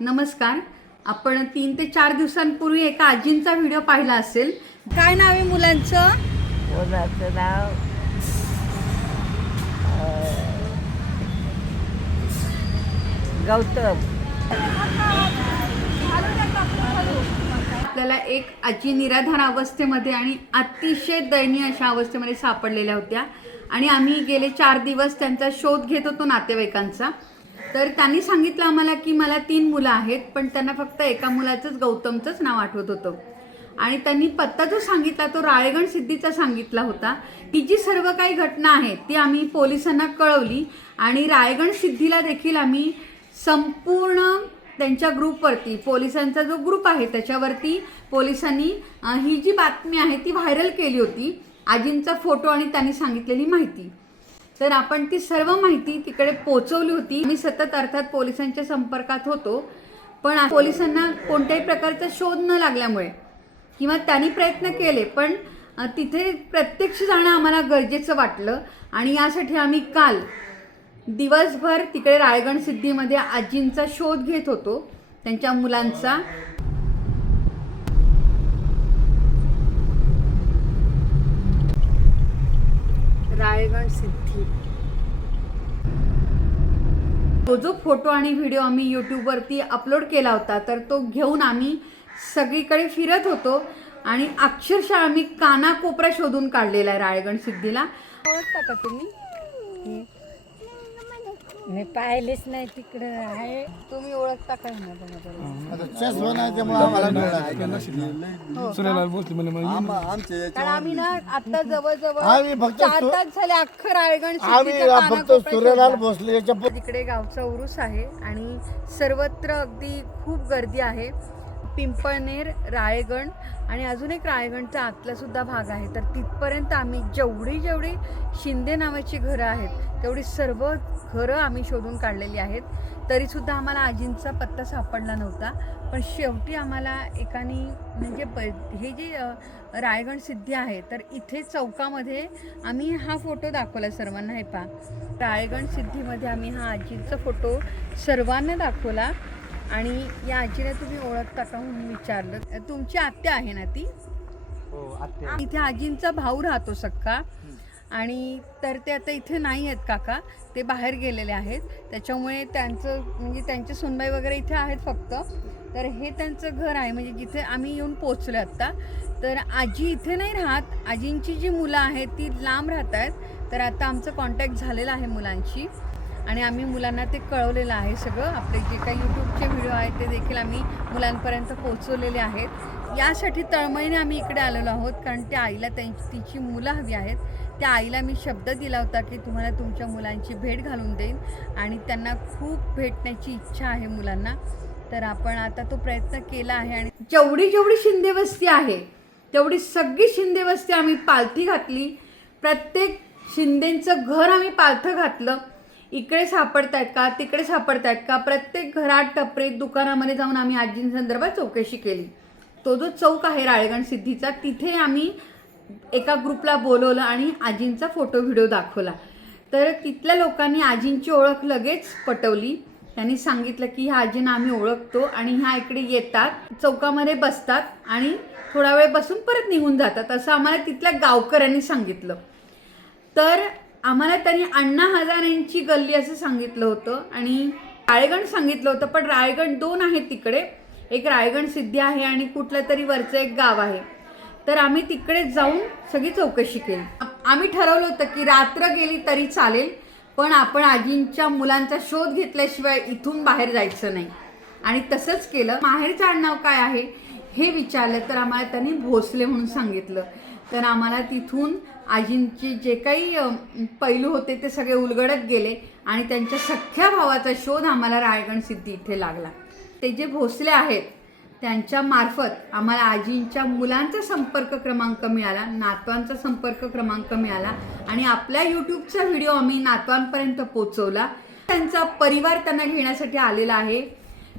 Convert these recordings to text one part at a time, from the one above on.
नमस्कार. आपण 3 ते 4 दिवसांपूर्वी एका आजींचा व्हिडिओ पाहिला असेल. काय नाव आहे मुलांचं? मुलाचं नाव गौतम. आपल्याला एक आजी निराधार अवस्थेमध्ये आणि अतिशय दयनीय अशा अवस्थेमध्ये सापडलेल्या होत्या आणि आम्ही गेले 4 दिवस त्यांचा शोध घेत होतो नातेवाईकांचा. तर त्यांनी सांगितलं आम्हाला की मला 3 मुलं आहेत, पण त्यांना फक्त एका मुलाचंच गौतमचंच नाव आठवत होतं. आणि त्यांनी पत्ता जो सांगितला तो राळेगण सिद्धीचा सांगितला होता. ती जी सर्व काही घटना आहे ती आम्ही पोलिसांना कळवली आणि राळेगण सिद्धीला देखील आम्ही संपूर्ण त्यांच्या ग्रुपवरती, पोलिसांचा जो ग्रुप आहे त्याच्यावरती पोलिसांनी ही जी बातमी आहे ती व्हायरल केली होती, आजींचा फोटो आणि त्यांनी सांगितलेली माहिती. तर आपण ती सर्व माहिती तिकडे पोहोचवली होती. मी सतत अर्थात पोलिसांच्या संपर्कात होतो, पण पोलिसांना कोणत्याही प्रकारचा शोध न लागल्यामुळे किंवा त्यांनी प्रयत्न केले, पण तिथे प्रत्यक्ष जाणं आम्हाला गरजेचं वाटलं आणि यासाठी आम्ही काल दिवसभर तिकडे राळेगण सिद्धीमध्ये आजींचा शोध घेत होतो, त्यांच्या मुलांचा. राळेगण सिद्धी तो जो फोटो आणि व्हिडिओ आम्ही यूट्यूबवरती अपलोड केला होता, तर तो घेऊन आम्ही सगळीकडे फिरत होतो आणि अक्षरशः आम्ही कानाकोपरा शोधून काढलेला आहे राळेगण सिद्धीला. ओळखता का तुम्ही? मी पाहिलेच नाही तिकडं आहे. तुम्ही ओळखता काय ना? कारण आम्ही ना आता जवळजवळ 4 तास झाले अख्खं राळेगण सूर्यलाल भोसले तिकडे गावचा उरूस आहे आणि सर्वत्र अगदी खूप गर्दी आहे. पिंपळनेर, राळेगण आणि अजून एक राळेगणचा आतला सुद्धा भाग आहे. तर तिथपर्यंत आम्ही जेवढी शिंदे नावाची घरं आहेत तेवढी सर्व घरं आम्ही शोधून काढलेली आहेत. तरीसुद्धा आम्हाला आजींचा पत्ता सापडला नव्हता. पण शेवटी आम्हाला एकाने म्हणजे हे जे राळेगण सिद्धी आहे तर इथे चौकामध्ये आम्ही हा फोटो दाखवला सर्वांना. हे पहा, राळेगण सिद्धीमध्ये आम्ही हा आजींचा फोटो सर्वांना दाखवला आणि या आजीला तुम्ही ओळखता का म्हणून विचारलं. तुमची आत्या आहे ना ती? इथे आजींचा भाऊ राहतो सक्का आणि तर ते आता इथे नाही आहेत काका, ते बाहेर गेलेले आहेत. त्याच्यामुळे त्यांचं म्हणजे त्यांचे सुनबाई वगैरे इथे आहेत फक्त. तर हे त्यांचं घर आहे म्हणजे जिथे आम्ही येऊन पोचलो आत्ता. तर आजी इथे नाही राहत, आजींची जी मुलं आहेत ती लांब राहत आहेत. तर आता आमचं कॉन्टॅक्ट झालेलं आहे मुलांशी आणि आम्ही मुलांना ते कळवलेलं आहे सगळं. आपले जे काही यूट्यूबचे व्हिडिओ आहेत ते देखील आम्ही मुलांपर्यंत पोहोचवलेले आहेत. यासाठी तळमळीने आम्ही इकडे आलेलो आहोत कारण त्या आईला तिची मुलं हवी आहेत. त्या आईला मी शब्द दिला होता की तुम्हाला तुमच्या मुलांची भेट घालून देईन आणि त्यांना खूप भेटण्याची इच्छा आहे मुलांना. तर आपण आता तो प्रयत्न केला आहे आणि जेवढी शिंदे वस्ती आहे तेवढी सगळी शिंदे वस्ती आम्ही पालथी घातली. प्रत्येक शिंदेंचं घर आम्ही पालथं घातलं. इकडे सापडतायत का, तिकडे सापडतायत का, प्रत्येक घरात, टपरीत, दुकानामध्ये जाऊन आम्ही आजींसंदर्भात चौकशी केली. तो जो चौक आहे राळेगण सिद्धीचा तिथे आम्ही एका ग्रुपला बोलवलं आणि आजींचा फोटो व्हिडिओ दाखवला. तर तिथल्या लोकांनी आजींची ओळख लगेच पटवली. त्यांनी सांगितलं की ह्या आजींना आम्ही ओळखतो आणि ह्या इकडे येतात, चौकामध्ये बसतात आणि थोडा वेळ बसून परत निघून जातात, असं आम्हाला तिथल्या गावकऱ्यांनी सांगितलं. तर आम्हाला त्यांनी अण्णा हजारेंची गल्ली असं सांगितलं होतं आणि राळेगण सांगितलं होतं, पण राळेगण 2 आहेत तिकडे. एक राळेगण सिद्धी आहे आणि कुठलं तरी वरचं एक गाव आहे. तर आम्ही तिकडे जाऊन सगळी चौकशी केली. आम्ही ठरवलं होतं की रात्र गेली तरी चालेल, पण आपण आजींच्या मुलांचा शोध घेतल्याशिवाय इथून बाहेर जायचं नाही आणि तसंच केलं. माहेरचं आडनाव काय आहे हे विचारलं तर आम्हाला त्यांनी भोसले म्हणून सांगितलं. तर आम्हाला तिथून आजींचे जे काही पैलू होते ते सगळे उलगडत गेले आणि त्यांच्या सख्ख्या भावाचा शोध आम्हाला राळेगण सिद्धी इथे लागला. ते जे भोसले आहेत त्यांच्या मार्फत आम्हाला आजींच्या मुलांचा संपर्क क्रमांक मिळाला, नातवांचा संपर्क क्रमांक मिळाला आणि आपल्या यूट्यूबचा व्हिडिओ आम्ही नातवांपर्यंत पोचवला. त्यांचा परिवार त्यांना घेण्यासाठी आलेला आहे.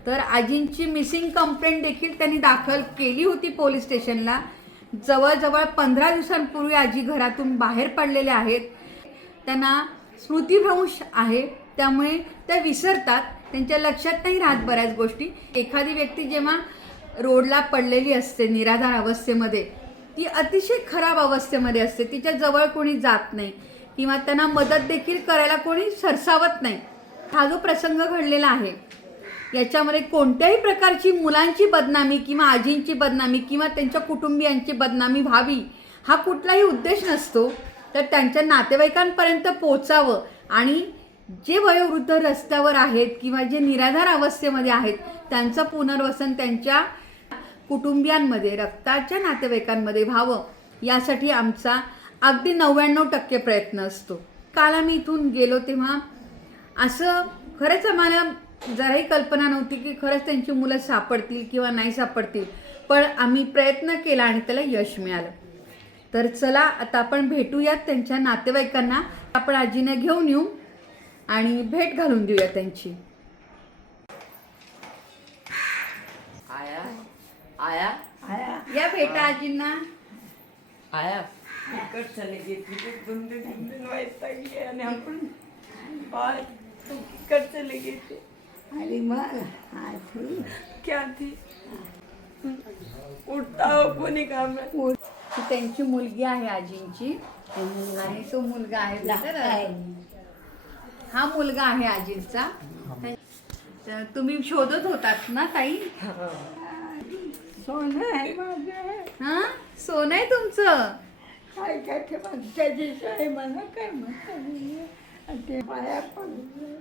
तर आजींची मिसिंग कंप्लेंट देखील त्यांनी दाखल केली होती पोलीस स्टेशनला. जवळजवळ 15 दिवसांपूर्वी आजी घरातून बाहेर पडलेले आहेत. त्यांना स्मृतिभ्रंश आहे, त्यामुळे त्या विसरतात. त्यांच्या लक्षात नाही राहत बऱ्याच गोष्टी. एखादी व्यक्ती जेव्हा रोडला पडलेली असते निराधार अवस्थेमध्ये, ती अतिशय खराब अवस्थेमध्ये असते, तिच्या जवळ कोणी जात नाही किंवा त्यांना मदत देखील करायला कोणी सरसावत नाही. हा जो प्रसंग घडलेला आहे याच्यामध्ये कोणत्याही प्रकारची मुलांची बदनामी किंवा आजींची बदनामी किंवा त्यांच्या कुटुंबियांची बदनामी व्हावी हा कुठलाही उद्देश नसतो. तर त्यांच्या नातेवाईकांपर्यंत पोचावं आणि जे वयोवृद्ध रस्त्यावर आहेत किंवा जे निराधार अवस्थेमध्ये आहेत त्यांचं पुनर्वसन त्यांच्या कुटुंबियांमध्ये, रक्ताच्या नातेवाईकांमध्ये व्हावं यासाठी आमचा अगदी 99% प्रयत्न असतो. काल आम्ही इथून गेलो तेव्हा असं खरंच आम्हाला जराही कल्पना नव्हती की खरंच त्यांची मुलं सापडतील किंवा नाही सापडतील, पण आम्ही प्रयत्न केला आणि त्याला यश मिळालं. तर चला आता आपण भेटूयात त्यांच्या नातेवाईकांना. आपण आजीने घेऊन येऊ आणि भेट घालून देऊया त्यांची. आया आया आया या भेटा आजींना. आया तिकट चले गए तिकट गुंडे वैतागली आणि आपण बाय तिकट चले गए थे. अरे मग आधी क्या थी उठता हो कोणी काम नाही. ही त्यांची मुलगी आहे आजींची आणि तो मुलगा आहे तर हा मुलगा आहे आजींचा. तर तुम्ही शोधत होतात ना ताई? सोनं आहे माझं. हा सोनं आहे तुमचं. काय काय ठेवा त्याची सोय मला काय म्हणतात ते पाया पडलं.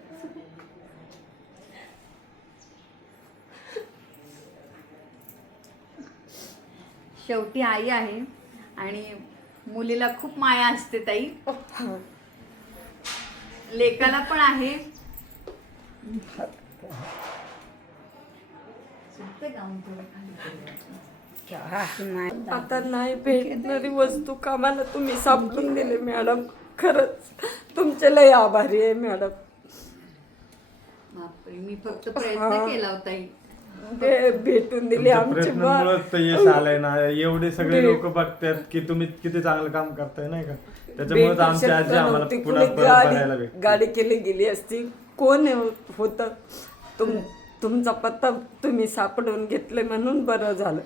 शेवटी आई आहे आणि मुलीला खूप माया असते ताई. लेकाला पण आहे. आता नाही भेटणारी वस्तू कामाला तुम्ही सापडून दिले मॅडम. खरंच तुमचे लय आभारी आहे मॅडम. बापरे, मी फक्त प्रयत्न केला होता ताई. ते भेटून दिले आमचे प्रयत्नांमुळेच तर यश आलंय ना. एवढे सगळे लोक बघतात की तुम्ही किती चांगलं काम करताय नाही का. त्याच्यामुळे आमची आजी आम्हाला पुन्हा परत बघायला भेटते. गाडी केली गेली असती. कोण होत तुमचा पत्ता तुम्ही सापडून घेतले म्हणून बरं झालं.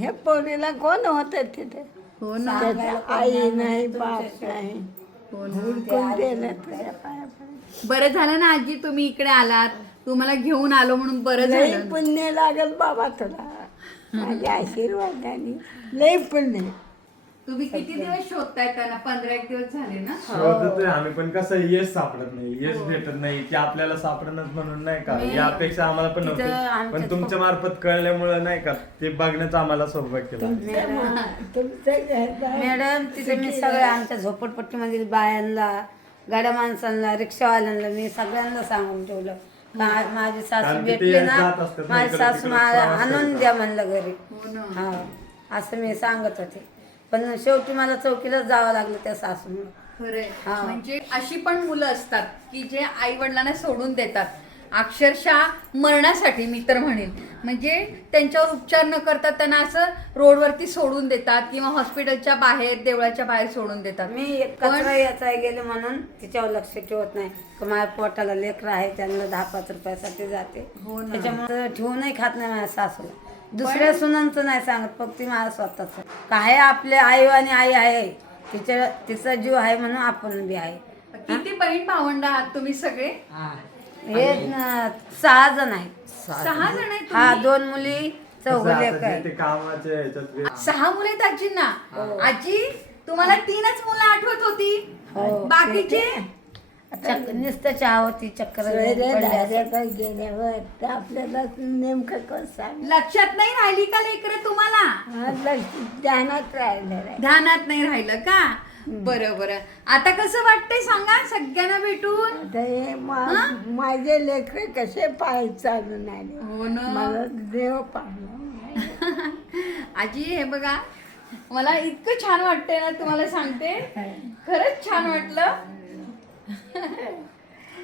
हे पोरीला कोण होत तिथे? हो ना. आई नाही बाप नाही. हो ना. हुडकून दिलं तुझ्या पाया पडलं. बरं झालं ना आजी तुम्ही इकडे आलात. तुम्हाला घेऊन आलो म्हणून बरं लई झालं. पुण्य लागल बाबा तुला. माझ्या आशीर्वादाने लई पुण्य. तुम्ही किती दिवस शोधताय त्यांना? 15 दिवस झाले ना. शोधतोय आम्ही पण कसं यश सापडत नाही, यश भेटत नाही की आपल्याला सापडणच म्हणून नाही का. या अपेक्षा आम्हाला पण नव्हती, पण तुमच्या मार्फत कळल्यामुळे नाही का ते बघण्याचं आम्हाला सौभाग्य केलं. मॅडम तिथे मी सगळ्या आमच्या झोपडपट्टीमधील बायांना, गाड्या माणसांना, रिक्षावाल्यांना मी सगळ्यांना सांगून ठेवलं माझी सासू कारण की ते भेटली ना, जात असतात ना, माझी इकडे सासू तिकडे मला प्रवास आणून करतात. द्या म्हणलं घरी. हो ना. हा असं मी सांगत होते, पण शेवटी मला चौकीलाच जावं लागलं त्या सासूमुळे. खरंय. हा. म्हणजे अशी पण मुलं असतात की जे आई वडिलांना सोडून देतात अक्षरशः मरणासाठी, मी तर म्हणेन. म्हणजे त्यांच्यावर उपचार न करता त्यांना असं रोडवरती सोडून देतात किंवा हॉस्पिटलच्या बाहेर, देवळाच्या बाहेर सोडून देतात. मी कचरा याचा गेले म्हणून तिच्यावर लक्ष ठेवत नाही की माझ्या पोटाला लेकरं आहे, त्यांना 10-5 रुपयासाठी जाते. हो ना. त्याच्यामुळे ठेवूनही खात नाही माझ्या सासूला. दुसऱ्या सुनांचं नाही सांगत, फक्त माझ्या स्वतःच. काय आपले आई आणि आई आहे, तिचा जीव आहे म्हणून आपण बी आहे. किती बहीण भावंड आहात तुम्ही सगळे? हे 6 जण आहेत. 6 जण आहेत हा, तुम्ही? 2 मुली, 4 कसं लेकरं आता आहेत. जे ते कामाच्या ह्याच्यात 6 मुलं आहेत आजींना. आजी तुम्हाला 3च मुलं आठवत होती, हो. बाकीचे? नुसतं चहा होती, चक्कर धाऱ्यात गेल्यावर तर आपल्याला नेमकं कसं सांग लक्षात नाही राहिली का लेकरं तुम्हाला? ध्यानात राहिलं नाही. ध्यानात नाही राहिलं का? बरं बरं. आता कसं वाटतंय सांगा सगळ्यांना भेटून? आता हे माझे लेकरे कसे पाय चालून आले. हो ना. मला देव पाहिलं. आजी हे बघा, मला इतकं छान वाटतंय ना, तुम्हाला सांगते खरंच छान वाटलं.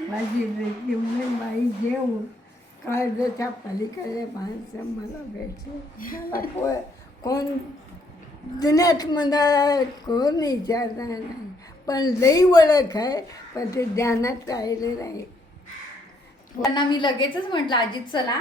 माझी लेकरी म्हणजे बाई जेवून काळजाच्या पलीकडे माणसं मला भेटले. मला कोण दुनियात मला कोण विचारणार नाही, पण लई ओळख आहे, पण ते ध्यानात राहिले नाही. त्यांना मी लगेचच म्हटलं आजी चला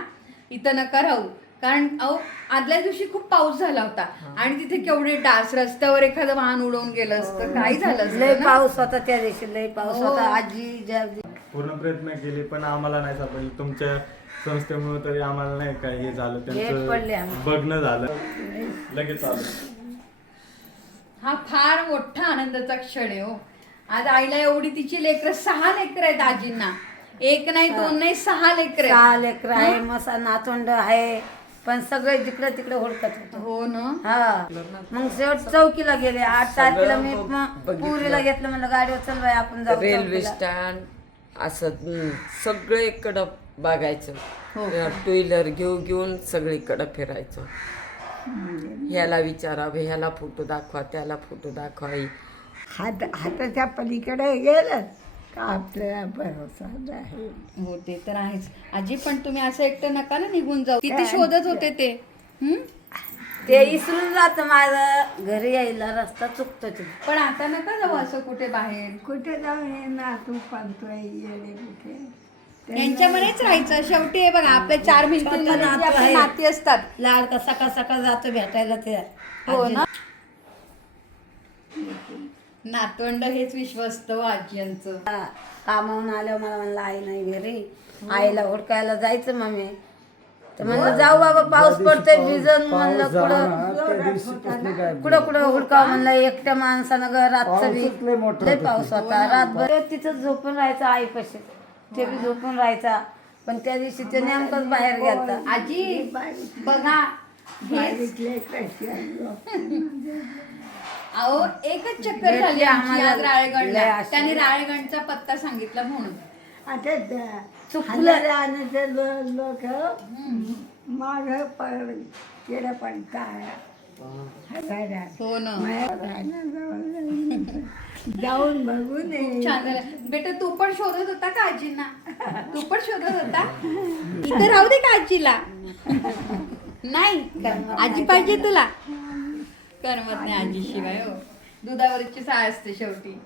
इथं नका राहू, कारण अहो आदल्या दिवशी खूप पाऊस झाला होता आणि तिथे केवढे डास, रस्त्यावर एखादं वाहन उडवून गेलं असतं, काय झालं लय असतं ना? पाऊस होता त्या दिवशी, लय पाऊस हो. होता. आजी ज्या पूर्ण प्रयत्न केले पण आम्हाला नाही सापडले. तुमच्या संस्थेमुळे तरी आम्हाला नाही काय हे झालं, गेट पडले त्यांचं आम्हाला. बघणं झालं, लगेच आलं. हा फार मोठा आनंदाचा क्षण आहे हो. आज आईला एवढी तिची लेकरं, 6 लेकरं आहेत आजींना, 1 नाही 2 नाही 6 लेकरं 6 लेकर आहे, मसा नातवंड आहे, पण सगळे जिकडे तिकडे हुडकत होते. हो ना. हा मग शेवट चौकीला गेले. 8 तारखेला मी पुरीला घेतलं, म्हणलं गाडीवर चल बाई आपण जाऊ रेल्वे चौकीला. स्टँड असं सगळीकडं बघायचं. हो. टू व्हीलर घेऊन सगळीकडं फिरायचं. ह्याला विचारावं, ह्याला फोटो दाखवा, त्याला फोटो दाखवा. हाताच्या पलीकडे गेलं का आपल्याला भरोसा आहे. हो ते तर आहेच आजी, पण तुम्ही असं एकटं नका ना निघून जाऊ. किती शोधत होते ते. ते इसरून जात माझं, घरी यायला रस्ता चुकतो तिथे. पण आता नका जाऊ असं कुठे बाहेर. कुठे जाऊन हे नातू पाहतोय येणे कुठे यांच्यामध्येच राहायचं. शेवटी हे बघा आपल्या 4 भिंतींमध्ये जी आपली नाती असतात. लाडका सकाळ सकाळ जातो भेटायला ते. हो ना. नातवंड हेच विश्व असतं आजी यांचं. कामावून आल्यावर मला म्हणलं आई नाही घरी, आईला हुडकायला जायचं मम्मी. तर म्हणलं जाऊ बाबा, पाऊस पडतोय भिजन. म्हणलं कुठं हुडकावं, म्हणलं एकट्या माणसानं रातचं बी लय पाऊस होता. रातभर तिथं झोपून राहायचं आईपाशी, ते बी झोपून राहायचा. पण त्या दिवशी ते नेमकंच बाहेर गेलता. आजी बघा बारीकले कशी अहो एकच चक्कर झाली आमची आज राळेगणला. त्याने राळेगणचा पत्ता सांगितला म्हणून. आता चुकलं लोक माग केलं पण काय हो ना. जाऊन बघून ये. छान झालं बेटा. तू पण शोधत होता का आजींना? तू पण शोधत होता? इथं राहू दे का आजीला? नाही आजी पाहिजे तुला? करमत नाही आजीशिवाय. हो दुधावरची साय असते शेवटी.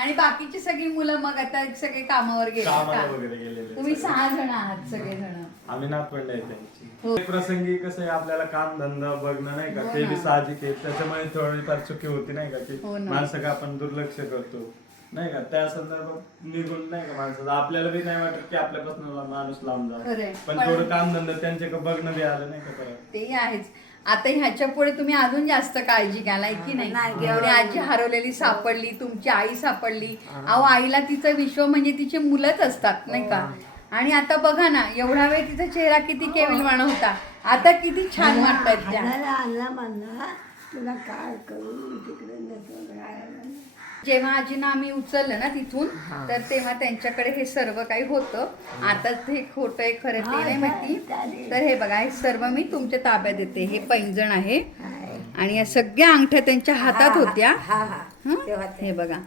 आणि बाकीची सगळी मुलं मग आता सगळे कामावर गेले कामाला का? वगैरे गेलेले. तुम्ही 6 जण आहात सगळे जण. आम्ही नातवंड आहे त्यांची. हो. प्रसंगी कसं आहे आपल्याला काम धंदा बघणं नाही का, हो ते ना. बी साहजिक आहे. त्याच्यामुळे थोडीफार चुकी होती नाही का, की हो ना. माणसं का आपण दुर्लक्ष करतो नाही का, त्या संदर्भात निघून नाही का माणसाचं आपल्याला बी नाही वाटत की आपल्यापासून माणूस लांब खरंय. जातो, पण थोडं काम धंदा त्यांच्याकडे बघणं बी आलं नाही का परत. ते आहेच. आता ह्याच्या पुढे तुम्ही अजून जास्त काळजी घ्याल की नाही? एवढी आजी हरवलेली सापडली, तुमची आई सापडली. अहो आईला तिचं विश्व म्हणजे तिचे मुलंच असतात नाही का. आणि आता बघा ना, एवढा वेळ तिचा चेहरा किती केविलवाणा होता, आता किती छान वाटतात त्या. आणला म्हणला तुला काय करू तिकडे नको राहायला. जेव्हा आजींना आम्ही उचललं ना तिथून, तर तेव्हा त्यांच्याकडे हे सर्व काही होतं. आता ते खोटं आहे खरं ते नाही माहिती. तर हे बघा, हे सर्व मी तुमच्या ताब्यात देते. हे पैंजण आहे आणि या सगळ्या अंगठ्या त्यांच्या हातात होत्या. हं? हे बघा,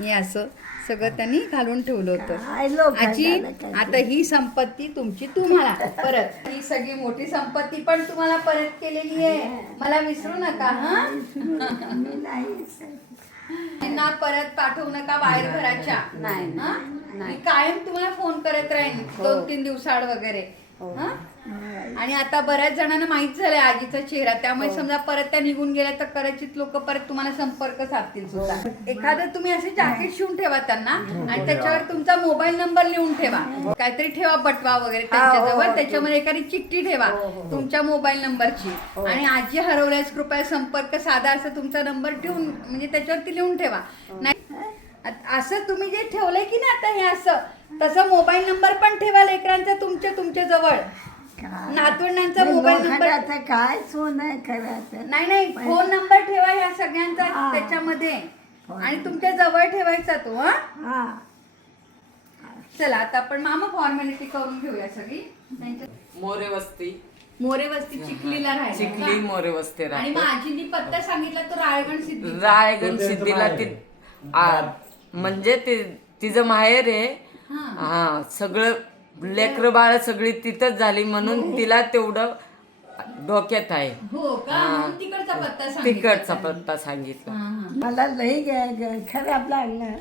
हे असं सगळं त्यांनी घालून ठेवलं होतं. आजी आता ही संपत्ती तुमची तुम्हाला परत, ही सगळी मोठी संपत्ती पण तुम्हाला परत केलेली आहे. मला विसरू नका. हा मी नाही त्यांना परत पाठवू नका बाहेर घराच्या. नाही, हं? मी कायम तुम्हाला फोन करत राहीन 2-3 दिवसाआड वगैरे. हं? आणि आता बऱ्याच जणांना माहित झालंय आजीचा चेहरा, त्यामुळे समजा परत त्या निघून गेल्या तर कदाचित लोक परत तुम्हाला संपर्क साधतील सुद्धा. एखादं तुम्ही असे जॅकेट शिवून ठेवा त्यांना आणि त्याच्यावर तुमचा मोबाईल नंबर लिहून ठेवा. काहीतरी ठेवा बटवा वगैरे त्यांच्याजवळ, त्याच्यामध्ये एखादी चिठ्ठी ठेवा तुमच्या मोबाईल नंबरची. आणि आजी हरवल्यास कृपया संपर्क साधा असं तुमचा नंबर ठेवून म्हणजे त्याच्यावरती लिहून ठेवा. नाही असं तुम्ही जे ठेवलंय की नाही आता हे असं, तसं मोबाईल नंबर पण ठेवा लेकरांचा तुमच्या जवळ. नातवंडांचा मोबाईल नंबर आता काय सोनं करायचं. नाही फोन नंबर ठेवा ह्या सगळ्यांचा त्याच्यामध्ये आणि तुमच्या जवळ ठेवायचा तो. हा चला आता आपण मामा फॉर्मॅलिटी करून घेऊया सगळी. त्यांच्या मोरे वस्ती, मोरे वस्ती चिखलीला राहायला चिखली का? मोरे वस्ती आणि राहते. मग आजींनी पत्ता सांगितला तो रायगड सिद्धी. रायगड सिद्धीला ती म्हणजे तिचं माहेर आहे. हा सगळं लेकरं बाळ सगळी तिथंच झाली म्हणून तिला तेवढं डोक्यात आहे. हो का, म्हणून तिकडचा पत्ता सांगितला. तिकडचा पत्ता सांगितला. मला लई खराब लागलं.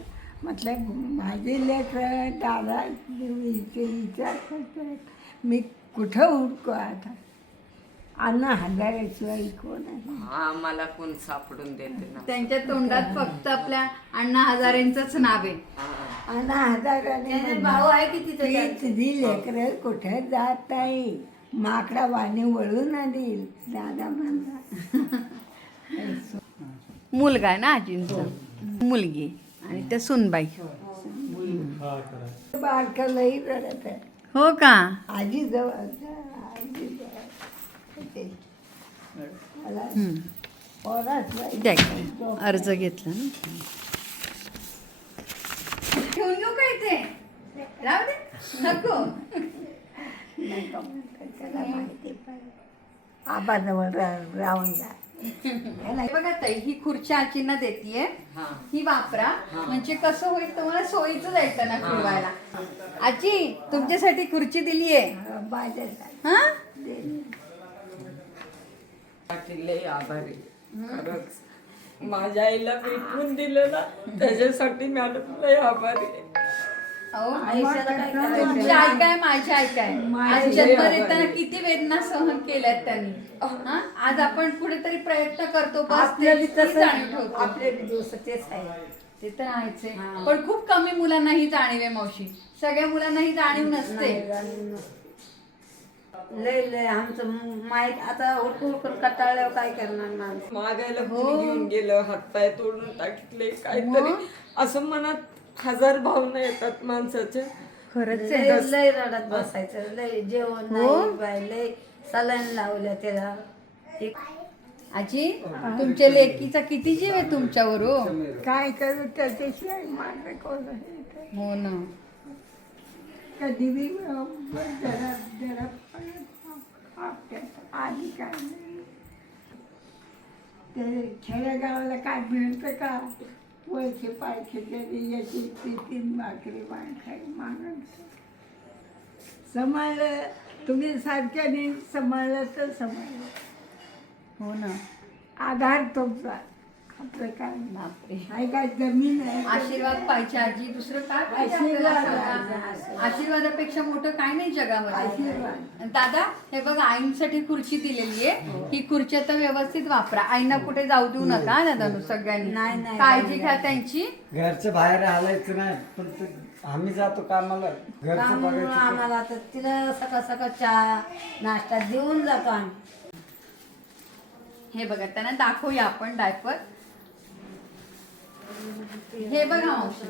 म्हटलं माझे लेकरं दादा विचार करतात मी कुठं हुडको आता अण्णा हजाराशिवाय कोण आहे. आम्हाला कोण सापडून देते ना. त्यांच्या तोंडात फक्त आपल्या अण्णा हजारेंचंच नाव आहे. अण्णा हजाराने भाऊ आहे की तिथे तुझी लेकरं कुठं जात आहे माकडा वाणी वळून आली दादा म्हणला. मुलगा आहे ना आजींचा, मुलगी आणि त्या सुनबाई. बारका लई रडत आहे हो का? आजी जवळ आजी जवळ मला पोराच बाई. द्या इकडे. अर्ज घेतला ना. ठेवून घेऊ का इथे? राहू दे. नको. नका म्हणतात, त्याला माहिती पाहिजे आबाजवळ राहून जा. हे बघा ताई, ही खुर्ची आजींना देतीये, ही वापरा. म्हणजे कसं होईल तुम्हाला सोयीचं जायचं ना फिरवायला. आजी तुमच्यासाठी खुर्ची दिलीये. माझ्यासाठी हा लय आभारी खरंच. माझ्या आईला भेटून दिलं ना त्याच्यासाठी मॅडम लय आभारी आहे. अहो, आयुष्याला काय करायचं? तुमची आई काय माझी आई काय. आज जन्म देताना किती वेदना सहन केल्यात त्यांनी. हा? आज आपण कुठेतरी प्रयत्न करतो बस आपल्याला ती तसं जाणीव ठेवतो. आपले दिवस तेच आहे. ते तर आहेच आहे. पण खूप कमी मुलांना ही जाणीव आहे मावशी. सगळ्या मुलांना ही जाणीव नसते. लय लय आमचं माहीत आता उरकून कटाळल्यावर काय करणार माणूस. मागायला कोणी घेऊन गेलं, हातपाय तोडून टाकले काहीतरी असं मनात हजार भावना येतात माणसाच्या. खरंच लय लय रडत बसायचं. लय जेवण नाही बाय लय सलाईन लावल्या त्याला. आजी तुमच्या लेकीचा किती जीव आहे तुमच्यावर हो. काय करू त्याच्याशिवाय माझं कोण आहे. हो ना. कधी बी जरा जरा आधी काय नाही. ते खेडेगावाला काय मिळतं का पैसे पायचे तरी याची तीन भाकरी मागून सांभाळलं तुम्ही सारख्याने सांभाळलं तर सांभाळलं. हो ना. आधार तुमचा आपलं काय बापरे. काय काय जमीन आहे. आशीर्वाद पाहिजे आजी. दुसरं काय पाहिजे आपल्याला सांगा? आशीर्वादापेक्षा मोठं काय नाही जगामध्ये. दादा हे बघा आईंसाठी खुर्ची दिलेली आहे. ही खुर्ची आता व्यवस्थित वापरा. आईंना कुठे जाऊ देऊ नका दादा. सगळ्यांनी नाही. काळजी घ्या त्यांची. घरचं बाहेर आलायचं नाही पण आम्ही जातो कामाला घरचं त्यामुळं बघायचं. आम्हाला तर तिला सकाळ सकाळ चहा नाश्ता देऊन जातो आम्ही. हे बघा त्यांना दाखवूया आपण डायपर. हे बघा मावशी,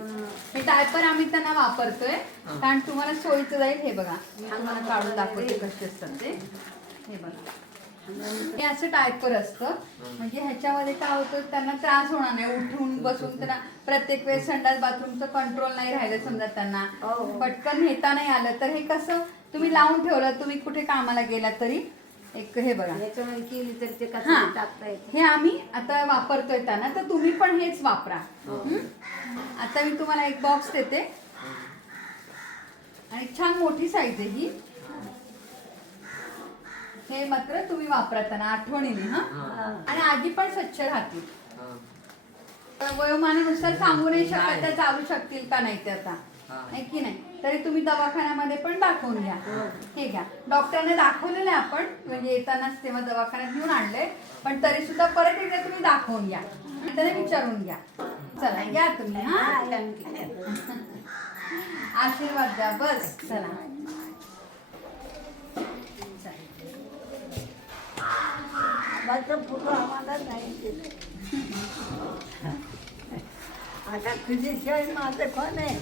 हे डायपर आम्ही त्यांना वापरतोय कारण तुम्हाला सोयीचं जाईल. हे बघा आम्हाला काढून दाखवते कसे असतात ते. हे बघा हे असं डायपर असतं. म्हणजे ह्याच्यामध्ये काय होतं त्यांना त्रास होणार नाही. उठून बसून त्यांना प्रत्येक वेळेस संडास बाथरूमचं कंट्रोल नाही राहिलं समजा त्यांना पटकन नेता नाही आलं तर हे कसं तुम्ही लावून ठेवलं. तुम्ही कुठे कामाला गेला तरी एक हे बघा याच्यामध्ये केली तर ते हा. कसं टाकता येते. हे आम्ही आता वापरतोय त्यांना तर तुम्ही पण हेच वापरा. आता मी तुम्हाला एक बॉक्स देते आणि छान मोठी साईज आहे ही. हे मात्र तुम्ही वापरा त्यांना आठवणीने. हा आणि आजी पण स्वच्छ राहतील. वयोमानानुसार सांगू नाही शकत त्या चालू शकतील का नाही ते आता आहे की नाही. तरी तुम्ही दवाखान्यामध्ये पण दाखवून घ्या. हे घ्या डॉक्टरने दाखवलेलं आहे आपण म्हणजे येतानाच तेव्हा दवाखान्यात घेऊन आणले. पण तरी सुद्धा परत एकदा तुम्ही दाखवून घ्या. त्याने विचारून घ्या. चला घ्या तुम्ही. हा आशीर्वाद द्या बस. चला माझं फोटो आम्हाला नाही दिले. आता तुझ्याशिवाय माझं कोण आहे.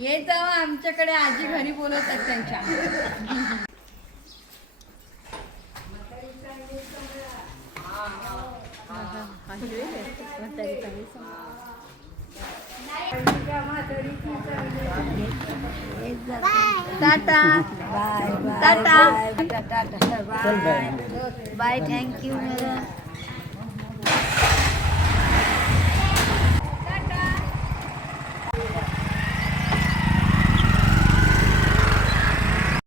ये जावा आमच्याकडे आजी घरी बोलवतात त्यांच्या. Tata bye tata. Bye thank you.